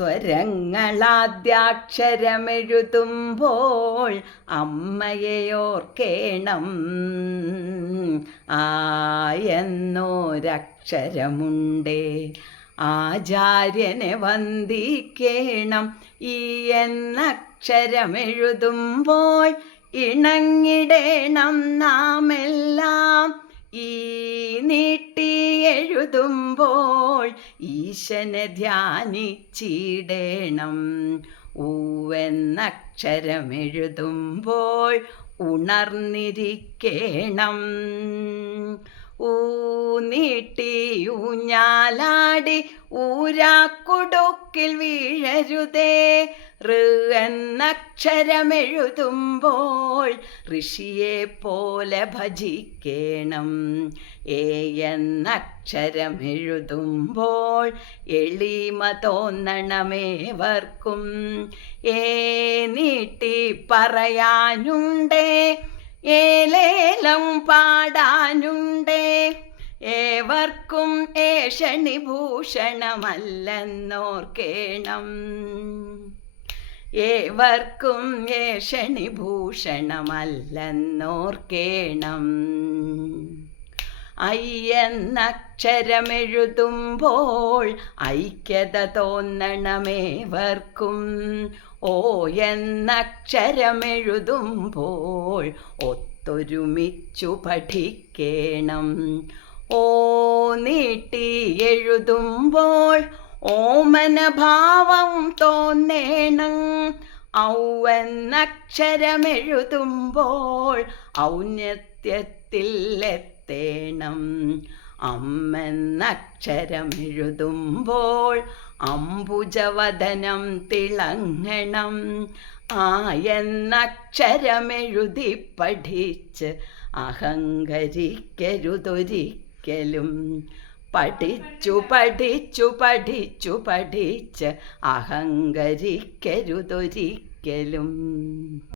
സ്വരങ്ങളാദ്യാക്ഷരമെഴുതുമ്പോൾ അമ്മയെ ഓർക്കേണം. ആ എന്നൊരക്ഷരമുണ്ടേ, ആചാര്യനെ വന്ദിക്കേണം. ഈ എന്നക്ഷരമെഴുതുമ്പോൾ ഇണങ്ങിടേണം നാമെല്ലാം. ഈ നീട്ടി എഴുതുമ്പോൾ ഈശനെ ധ്യാനിച്ചിടേണം. ഊവെന്നക്ഷരമെഴുതുമ്പോൾ ഉണർന്നിരിക്കേണം. ഊ നീട്ടി ഊഞ്ഞാലാടി ഊരാക്കുടുക്കിൽ വീഴരുതേ. ഋ എന്നക്ഷരമെഴുതുമ്പോൾ ഋഷിയെ പോലെ ഭജിക്കേണം. എ എന്നക്ഷരമെഴുതുമ്പോൾ എളിമ തോന്നണമേവർക്കും. ഏ നീട്ടി പറയാനുണ്ടേ, ഏലേലം പാടാനുണ്ടേ. ഏവർക്കും ഏഷണി ഭൂഷണമല്ലെന്നോർക്കേണം. ഏവർക്കും ഏഷണി ഭൂഷണമല്ലെന്നോർക്കേണം. ഐ എന്നക്ഷരമെഴുതുമ്പോൾ ഐക്യത തോന്നണമേവർക്കും. ഓ എന്നക്ഷരമെഴുതുമ്പോൾ ഒത്തൊരുമിച്ചു പഠിക്കേണം. ഓ നീട്ടി എഴുതുമ്പോൾ ഓമനഭാവം തോന്നേണം. ഔ എന്നക്ഷരമെഴുതുമ്പോൾ ഔന്നത്യത്തിൽ എത്തേണം. അമ്മെന്നക്ഷരമെഴുതുമ്പോൾ അംബുജവദനം തിളങ്ങണം. ആ എന്നക്ഷരമെഴുതി പഠിച്ച് അഹങ്കരിക്കരുതൊരിക്കലും. പഠിച്ചു പഠിച്ചു പഠിച്ചു പഠിച്ച് അഹങ്കരിക്കരുതൊരിക്കലും.